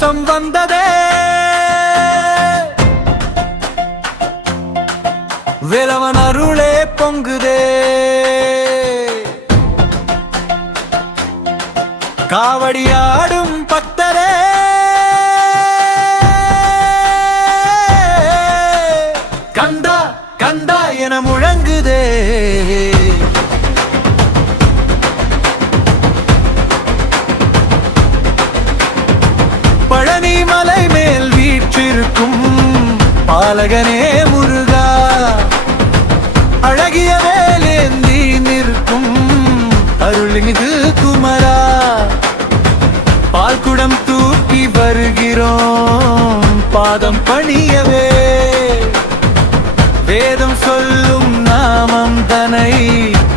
தைப்பூசம் வந்ததே. வேலவன் அருளே பொங்குதே. காவடியாடும் பக்தரே. கந்தா கந்தா என முழங்குதே. அழகனே முருகா அழகிய வேலேந்தி நிற்கும் அருள்மிகு குமரா. பால்குடம் தூக்கி வருகிறோம் பாதம் பணியவே. வேதம் சொல்லும் நாமம் தனை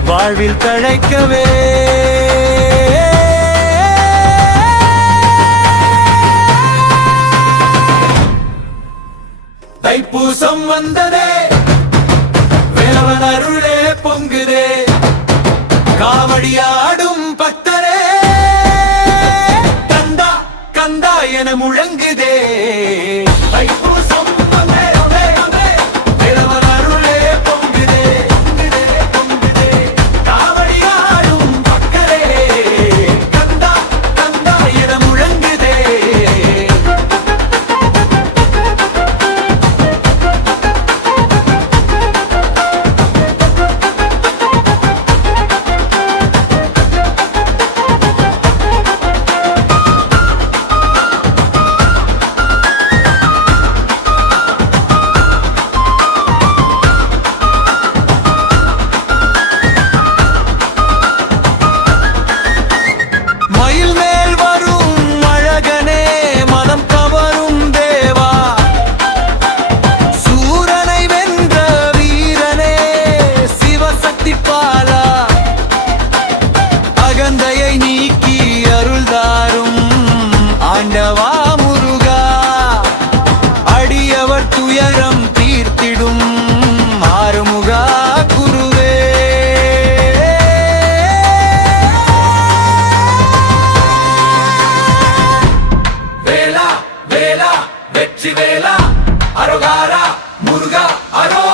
வாழ்வில் தழைக்கவே. தைப்பூசம் வந்ததே வேலவன் அருளே பொங்குதே. காவடியாடும் శివేలా అరుగారా మురుగా అరో